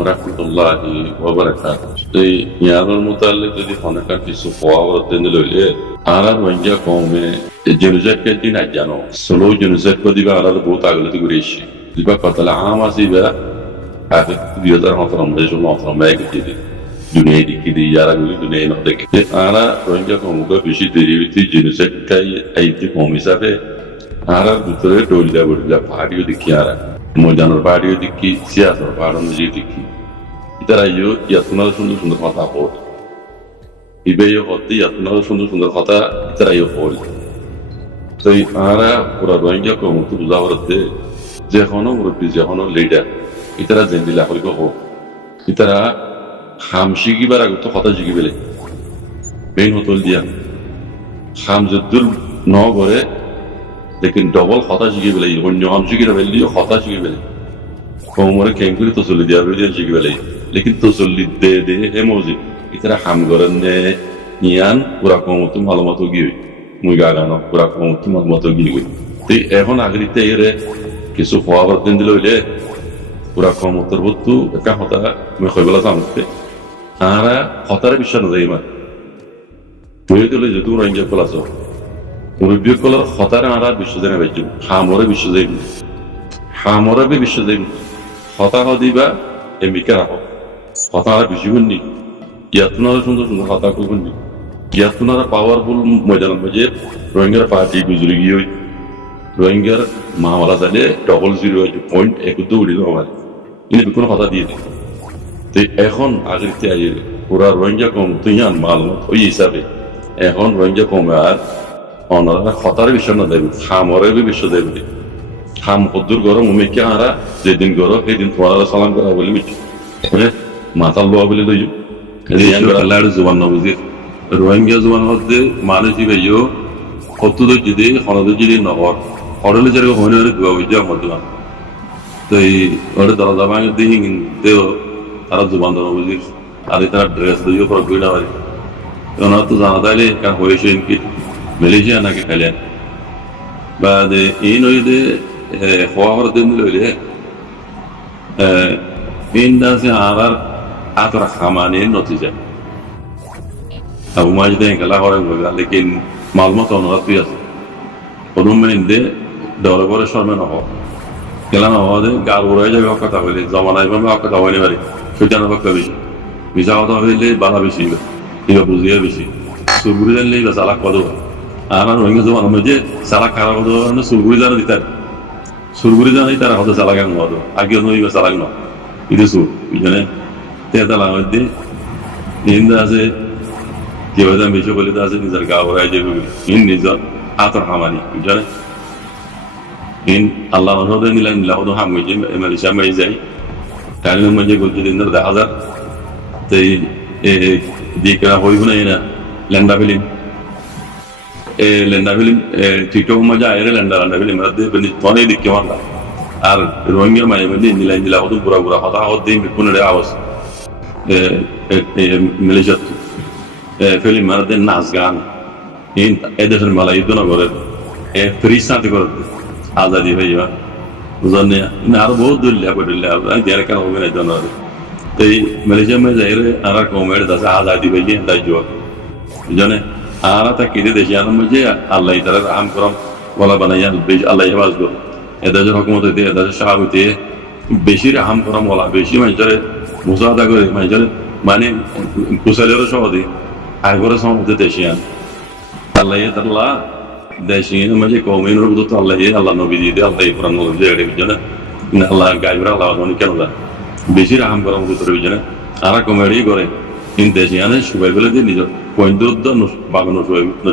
warahmatullahi wabarakatuh. এই ইয়ানোর মোতালেক যদি অনেক কিছু খবর দেন লইলে আর রোহিঙ্গা কমে জেনুসাইড দিন আজ জানো স্লো জেনুসাইড দিবা আর বহুত আগলে ঘুরেছি দিবা কথা আম আসিবা আগে 2017 দেশ মতলব একটি দুনিয়া দিকে দিয়ে যারা গুলি দুনিয়া না দেখে আর রোহিঙ্গা কমকে বেশি দেরিতে জেনুসাইড আইতে কম হিসাবে আর ভিতরে ডলিয়া বলিয়া পাহাড়িও দেখি আর ময়দানের পাহাড়িও দেখি সিয়াসর পাহাড় অনুযায়ী দেখি ইতারা ইয়াতনার সুন্দর সুন্দর কথা বল ইবেই হতে ইয়াতনার সুন্দর সুন্দর কথা ইতারা বল তো আরা পুরা রোহিঙ্গা কমকে বুঝা হতে যে কোনো মুরব্বী যে কোনো লিডার ইতারা জেন্দিলা হইব হোক ইতারা খাম শিখিবার আগে তো কথা শিখি পেলে মেইন হতল দিয়া খাম যদ্দুর ন করে লেকিন ডবল কথা শিখি পেলে অন্য খাম শিখি পেলে কথা শিখি পেলে কমরে কেঙ্কুরি তো চলি দিয়া বেরিয়ে শিখি পেলে লেকিন তো চল্লি দে দে হে মজি ইতারা খাম করেন নে ইয়ান পুরা কমতো ভালো মতো গিয়ে মুই গাগানো পুরা কমতো ভালো মতো গিয়ে তো এখন আগরিতে এর কিছু খবর দিন দিল হইলে পুরা কমতর বস্তু একটা কথা আমি কইবেলা জানতে আরা হতারে বিশ্বাস নয় ইমান তুই গেলে যদি রোহিঙ্গা কল আছো মুরব্বী কলার হতারে আরা বিশ্ব জানে পাইছো হামরে বিশ্ব যাইব হামরে বি বিশ্ব যাইব হতা দিবা এমিকা রাখো হতা আর বেশি বলনি ইয়াতনারা সুন্দর সুন্দর হতা করবেননি ইয়াতনারা পাওয়ারফুল ময়দান বাজে রোহিঙ্গার পার্টি গুজরে গিয়ে রোহিঙ্গার মামলা চাইলে 0.0.1 উড়িল আমার ইনি কোনো কথা দিয়ে দেয় তো এখন আগের আইয়ে পুরা রোহিঙ্গা কম তুই আন মাল ওই হিসাবে এখন রোহিঙ্গা কমে আর অনারা হতার বিশ্ব না দেবে খামরে বিশ্ব দেবে খাম কদ্দুর গরম উমেকে আরা যেদিন গরম সেদিন তোমার সালাম করা বলে মিটি মাথার লোয়া বলে লই আল্লাহর জুবান নবুজির রোহিঙ্গা জুবান হচ্ছে মানুষ ভাইও কত যদি হনদ যদি নহর হরলে যেরকম হইনে দুয়া বুঝে আমার দোকান তো এই ওটা দরজা ভাঙে দিয়ে দেও তারা জুবান নবুজির আর তারা ড্রেস দিয়ে পর গইলা পারে ওনার তো জানা তাইলে কারণ হয়েছে কি মালয়েশিয়া নাকি খাইলেন বা এই নইলে খবর দিন লইলে ইন্দাসে আর আতরা খামানের নতিজা আবু মাজিদে খেলা করেন বলে লেকিন মালমত অনুরাধ আছে অনুমেন্দে দলে পরে শর্মে নহ খেলা নহদে গার উড়াই যাবে কথা হইলে জমানায় কথা হয়নি পারি সেটার পক্ষে বেশি মিশা কথা হইলে বাধা বেশি এবার বুঝিয়ে বেশি সুরগুড়ি জানলে বা চালাক কত আর রোহিঙ্গা জমা যে চালাক খারাপ হতো সুরগুড়ি জানা দিতার সুরগুড়ি জানাই তারা হতো চালাক হতো আগে নই বা চালাক ন এটা সুর বুঝলেন তেতালা মধ্যে হিন্দা আছে কেউ বেশি বলে আছে নিজের গা ওরাই যাবে হিন নিজের হাতর হামানি বুঝলেন হিন আল্লাহ নিলাম নিলাম হতো হাম হয়েছে মালয়েশিয়া মাই যাই কালিমের মধ্যে গলতে দিন 10,000 তো দিকে হইব না lambda film lambda film TikTok মজা আয়ের ল্যান্ডা ফিলিম অনেক দিকে মারলা আর রোহিঙ্গা মাঝে মধ্যে নিলাই নিলা হতো পুরা পুরা হতা হত দিন কোনো আওয়াজ মালয়েশিয়াত ফিলিম মারাতে নাচ গান এদেশের মালা ইদ নগরের ফ্রিজ সাথে করে আজাদি হয়ে যাওয়া বুঝলেন আরো বহুত দলিয়া পড়লিয়া দেড় কেন হবে না জানার এই মালয়েশিয়া में जाहिर আর কমের দাস আজাদি হয়ে গিয়ে তাই জোর জানে আর তা কিদে দেশে আর মধ্যে আল্লাহ তাআলা রহম করম ওয়ালা বানাইয়া বেশ আল্লাহ হেফাজ করো এদেশের হুকুমত দিয়ে এদেশের সাহাবতে বেশি রহম করম ওয়ালা বেশি মানুষের মুসাদা করে মানুষের মানে কুশলের সহদে আগরে সমতে দেশে আল্লাহ তাআলা দেশে মানে কমের রূপে তো আল্লাহ নবী দিয়ে আল্লাহ কোরআন নবী এড়ে জানে আল্লাহ গায়বরা আল্লাহ মানে কেন বেশি রাহাম করার মতো তৈরি জানে আর কমেডি করে কিন্তু দেশে আনে সুবাই বলে দিয়ে নিজের পয়েন্ট বাগানো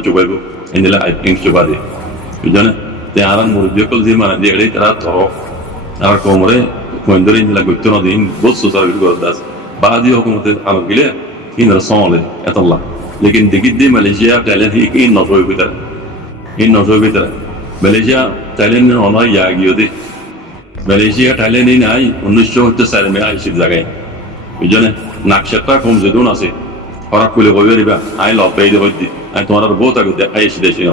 চুবাইব এনে আইপিং চুবা দিয়ে বুঝলেন তে আর মুরব্বী কল যে মানে দিয়ে এড়ে তারা ধর আর কমরে পয়েন্ট ইনলা করতে না দিন বহুত সোসাইটি করে দাস বাদি হুকুমতে আলো গিলে ইনরা সমালে এতল্লাহ লেকিন দেখি দিয়ে মালয়েশিয়া থাইল্যান্ড ইন নজর ভিতরে মালয়েশিয়া থাইল্যান্ড অনয় ইয়া গিয়ে দে মালয়েশিয়া থাইল্যান্ড নাই 1974 মে আইসির জায়গায় বুঝলেন নাকশাটা কম যেদুন আছে হরাক খুলে কবে রিবা আই লব পেয়ে দেবো আই তোমার বহুত আগে আইসি দেশে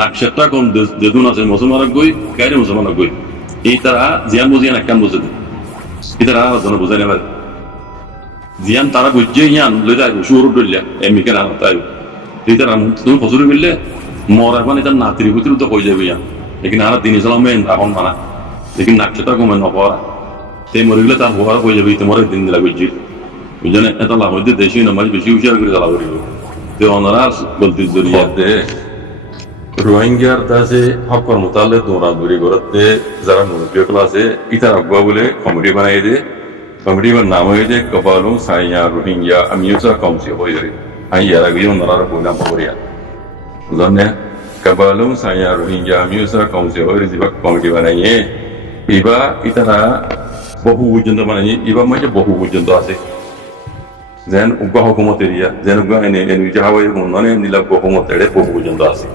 নাকশাটা কম যেদুন আছে মুসলমানক গই গাইরে মুসলমানক গই এই তারা জিয়ান বুঝিয়ান একখান বুঝে ইতারা জন বুঝাই না জিয়ান তারা বুঝছে ইয়ান লই যাইব শুরু ডলিয়া এমনি কেন তাই ইতারা তুমি হজুরি বললে মরা এখন এটা নাতির ভিতরে তো হয়ে যাবে ইয়ান লেকিন আর দিন ইসলাম মেন এখন মানা লেকিন নাকটা কমে নপরা তে মরে গেলে তার হওয়ার হয়ে যাবে তোমার দিন দিলা বুঝছি বুঝলেন এটা লাভ হইতে দেশি নামাজ বেশি হুশিয়ার করে চালা করিব তে ওনারা বলতে জড়িয়ে রোহিঙ্গার দাসে হকর মোতালে দৌড়া দৌড়ি করতে যারা মুরব্বী আছে ইতার আগুয়া বলে কমিটি বানাই দে কমিটি নাম হয়ে যে কপালু সাইয়া রোহিঙ্গা আমিউসা কমসি হয়ে যাবে আই ইয়ারা গিয়ে ওনারা বললাম পড়িয়া বুঝলেন কপালু সাইয়া রোহিঙ্গা আমিউসা কমসি হয়ে যাবে কমিটি বানাইয়ে ইবা ইতারা বহু পর্যন্ত বানাই ইবা মাঝে বহু পর্যন্ত আছে যেন উগা হকুমতের ইয়া যেন উগা এনে এনে হাওয়াই মনে নিলা বহুমতের বহু পর্যন্ত আছে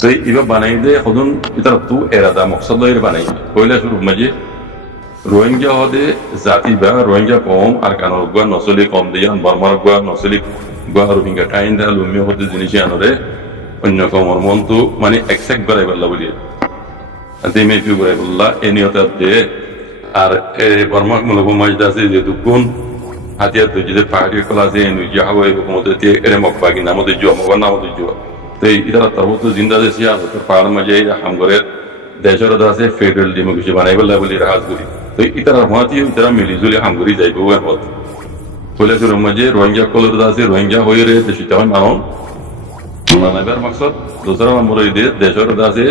তো এবার বানাই দে হদন ইতার তু এরাদা মকসদ লয়ের বানাই কইলা শুরু মাঝে রোহিঙ্গা হদে জাতি বা রোহিঙ্গা কম আর কানো গুয়া নসলি কম দিয়ান বর্মার গুয়া নসলি গুয়া রোহিঙ্গা টাইন দা লুমিয়া হতে জিনিস আনরে অন্য কমর মন তো মানে এক্সেক্ট বাড়াই বললা বলি আতে মে পিউ বাড়াই বললা এ নিয়ত দে আর বর্মা মূলক মাঝদা আছে যে দুগুণ হাতিয়ার তো যে পাহাড়ি কলা আছে এনুজি হাওয়াই হুকুমতে এরে মকবাগি নামতে জুয়া মগর নামতে জুয়া তো ইতারা তবু জিন্দা দেশি আছে পাহাড় মাঝে হামগরের দেশের আছে ফেডারেল ডেমোক্রেসি বানাই বললা বলি রাজ করি তো ইতারা হুয়াতি ইতারা মিলিজুলি হামগরি যাইব হত বলে শুরু মাঝে রোহিঙ্গা কলর আছে রোহিঙ্গা হয়ে রে দেশি তখন মানুষ বানাইবার মকসদ দোসরা নম্বর দিয়ে দেশের আছে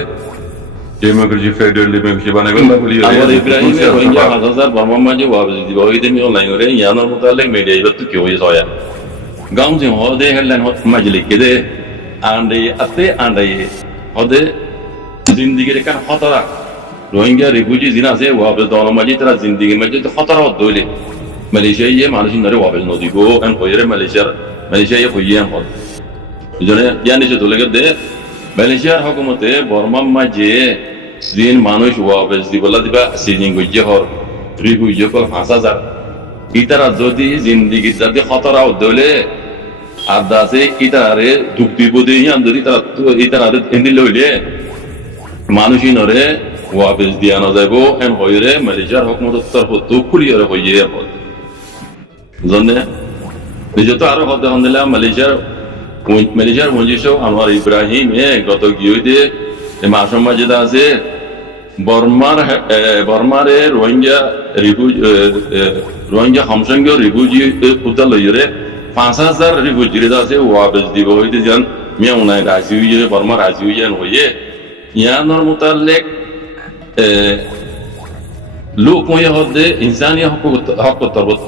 ডেমোক্রেসি ফেডারেল ডেমোক্রেসি বানাই বললা বলি ইব্রাহিম রোহিঙ্গা হাজার বর্মা মাঝে ওয়াবজি দিব ওই দিন অনলাইন করে ইয়ানোর মোতালেক মিডিয়া ইবাত কি হয়ে যায় গাঁও যে হদে হেললেন মাঝলি কেদে আন্ডে আতে আন্ডে হদে জিন্দিগির কান খতরা রোহিঙ্গা রিফিউজি জিন আছে ওয়াবে দন মাঝে তারা জিন্দিগির মাঝে খতরা হদলে মালয়েশিয়া ইয়ে মানুষ নরে ওয়াবে নদী গো এন হইরে মালয়েশিয়া ইয়ে হইয়ে হদ জনে ইয়ানি যে দলে দে মালয়েশিয়ার হুকুমতে বর্মা মাঝে জিন মানুষ ওয়াবে দিবলা দিবা সিজিং গইজে হর রিফিউজি কল 5000 ইতারা যদি জিন্দিগির যদি খতরা হদলে আর দাসে ইতারে দুঃখ বিপদে ইয়ান যদি তারা ইতারে এনে লইলে মানুষই নরে ওয়াবেজ দিয়া না যাইব এন হইরে মালয়েশিয়ার হুকুমত তরফ তো খুলিয়ে হইয়ে হল জন্যে নিজে তো আরো হতে হন্দিলা মালয়েশিয়ার মঞ্জিস আনোয়ার ইব্রাহিম গত গিয়ে মাসম মাজিদা আছে বর্মারে রোহিঙ্গা হামসঙ্গ রিফিউজি উদ্দা লইরে 5000 রিফিউজি আছে ওয়াবেজ দিব হইতে যান মিয়া উনাই রাজি হইয়ে বর্মা রাজি হইয়ে হইয়ে ইয়ানোর মোতালেক লোক হইয়া হদে ইনসানি হক তরবত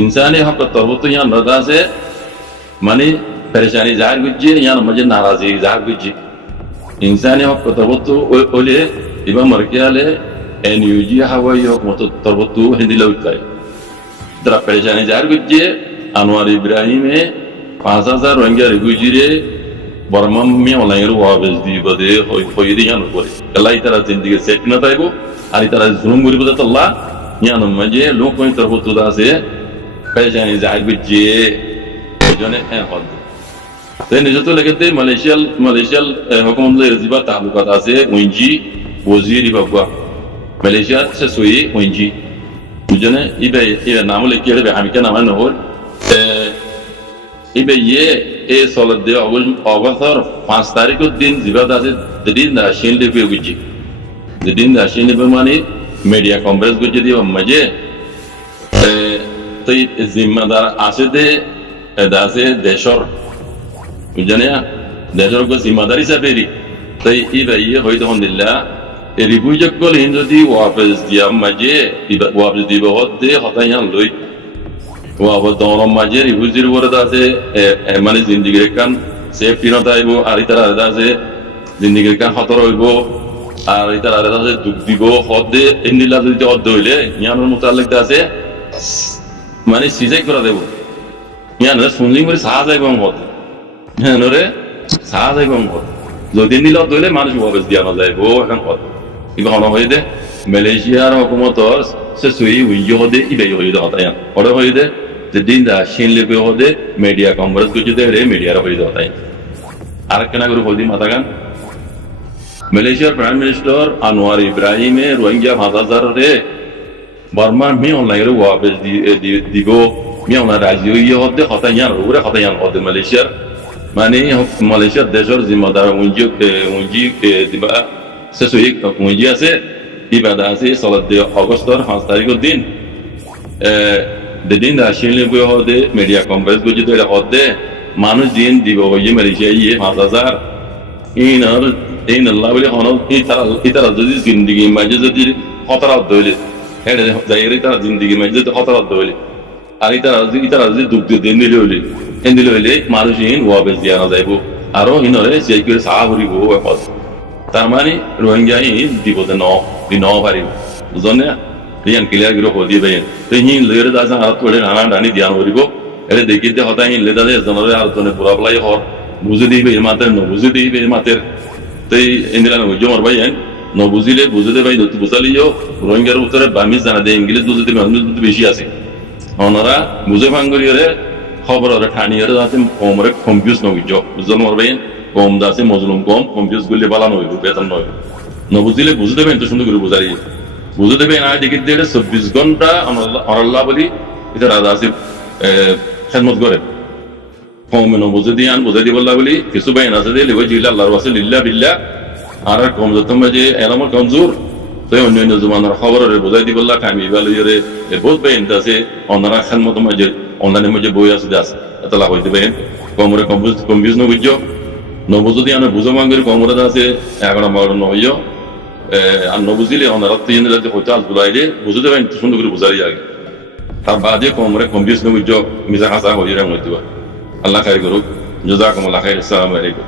ইনসানি হক তরবত ইয়ান রদা আছে মানে পরেশানি জাহির গুজি ইয়ান মজে নারাজি জাহির গুজি ইনসানি হক তরবত ওলে ইবা মারকিয়ালে এনইউজি হাওয়াই হক মত তরবত হিন্দিলা উৎকাই দরা পরেশানি জাহির গুজি আনোয়ার ইব্রাহিমে 5000 রোহিঙ্গা রিফিউজিরে বর্মা মিয়া অনলাইনের ওয়াবেজ দিব দে হই দিয়ান করে আল্লাহ তারা জিন্দেগি সেট না তাইবো আর তারা জুলুম করিব তো আল্লাহ ইয়ান মাঝে লোক কই তরফ তো আছে পরেশানি জাহির গুজি এজনে হদ তাই নিজে তো লেগে মালয়েশিয়াল হুকুমত রিজিবা তালুকাত আছে ওইজি ওজির বাবা মালয়েশিয়া সে সুই ওইজি বুঝনে ইবে নাম লিখে হবে আমি কেন নাম নহল ইবে ইয়ে এ সলত দে অগস্টর 5 তারিখের দিন জিবাদ আছে দিন রাশিয়ান লিপে গুজি দিন রাশিয়ান লিপে মানে মিডিয়া কনফারেন্স গুজি দিব মজে তাই জিম্মাদার আছে দে দাসে দেশর বুঝনে দেশর কো জিম্মাদারি সাবেরি তাই ইবে ইয়ে হইতো হন্দিল্লা এ রিফিউজি কল হিন যদি ওয়াপস দিয়া মজে ওয়াপস দিব হতে হতায়ান লই ওয়াবা দরম মাঝে রিফিউজির উপরে আছে মানে জিন্দিগির কান সেফটি না তাইব আর তারা আছে জিন্দিগির কান খতর হইব আর তারা আছে দুঃখ দিব হদে ইন্দিলা যদি অদ হইলে ইয়ানোর মোতালেক আছে মানে সিজাই করে দেব ইয়ানরে শুনলি করে সাহা যাইব হদ ইয়ানরে সাহা যাইব হদ যদি নিলা হইলে মানুষ ওয়াবেজ দিয়া না যাইব এখন হদ ইবা হন হই দে মালয়েশিয়ার হুকুমতর সে সুই উইজো হদে ইবে হই দে হতায়ান ওরে হই দে যে দিন দা শিনলে বে হদে মিডিয়া কনফারেন্স গুজি দে রে মিডিয়ার হই দে হতায়ান আর কেনা করে হদি মাতাগান মালয়েশিয়ার প্রাইম মিনিস্টার আনোয়ার ইব্রাহিমে রোহিঙ্গা 5000 রে বর্মা মি অনলাইনে ওয়াবে দিব মি অনলাইন রাজি হইয়ে হতে হতাইয়ান ওরে হতাইয়ান হতে মালয়েশিয়ার মানে মালয়েশিয়ার দেশের জিম্মাদার উঞ্জি দিবা শেষ হয়ে উঞ্জি আছে ইবাদা আছে সলাদ অগস্টর 5 তারিখের দিন দিন রাশিয়ান বই হতে মিডিয়া কনফারেন্স করছি তো এটা হতে মানুষ দিন দিব হইয়ে মালয়েশিয়া ইয়ে 5,000 ইনার এই আল্লাহ বলে হন ইতারা যদি জিন্দিগি মাঝে যদি হতারাত দইলে হ্যাঁ যাইরে তারা জিন্দিগি মাঝে যদি হতারাত দইলে আর ইতারা যদি দুঃখ দিন দিলে হইলে এন দিলে হইলে মানুষ ইন ওয়াবেজ দিয়া না যাইব আরো ইনরে সেই করে সাহা ভরিব এপদ তার মানে রোহিঙ্গা ইন দিব ন দি ন পারিব বুঝনে রিয়ান ক্লিয়ার গিরো হদি বেন তো ইন লেরে দাসা আর তোড়ে নানা ডানি দিয়া ভরিব এলে দেখিতে হতাই ইন লেদালে জনরে আর জনে পুরা বলাই হর বুঝে দিবে মাতের ন বুঝে দিবে মাতের তাই ইন্দিরা জমর ভাই ন বুঝিলে বুঝতে ভাই নতুন বুঝালিও রোহিঙ্গার উত্তরে বামিজ জানা দেয় ইংলিশ বুঝতে বেশি আছে ওনারা বুঝে ভাঙ্গরিয়রে খবর ওরা ঠানিয়রে আছে ওমরে কনফিউজ নইজ বুঝল মর ভাই কম দাসে মজলুম কম কনফিউজ করলে বালা নইব বেতন নইব ন বুঝিলে বুঝতে দেবেন তো সুন্দর করে বুঝাই বুঝে দেবেন আর দেখি 24 ঘন্টা আল্লাহ বলি এটা রাজা আছে খেদমত করে কম ন বুঝে দিয়ে আন বুঝাই দিব বলি কিছু বাইন আছে দিলে ওই জিল্লা আল্লাহর ওয়াসে লিল্লাহ বিল্লাহ আর কম যতম যে এলামর কমজোর তো অন্যান্য জমানার খবরের বুঝাই দিব আল্লাহ কামি বালিরে বহুত বাইন আছে অনারা খেদমত মাঝে অনলাইনের মধ্যে বই আছে দাস এতলা হইতে বাইন কমরে কনফিউজ ন বুঝছো ন বুঝো দিয়ে আনা বুঝো মাঙ্গের কমরে আছে এখন আমার নইও আর ন বুঝিলে অনারা তিন রাতে হইতে আল বুলাইলে বুঝতে বাইন সুন্দর করে বুঝাই আগে তার বাদে কমরে কনফিউজ ন বুঝছো মিজা হাসা হইরে মইতে আল্লাহ খাই করুক জাযাকুমুল্লাহ খাইর। আসসালামু আলাইকুম।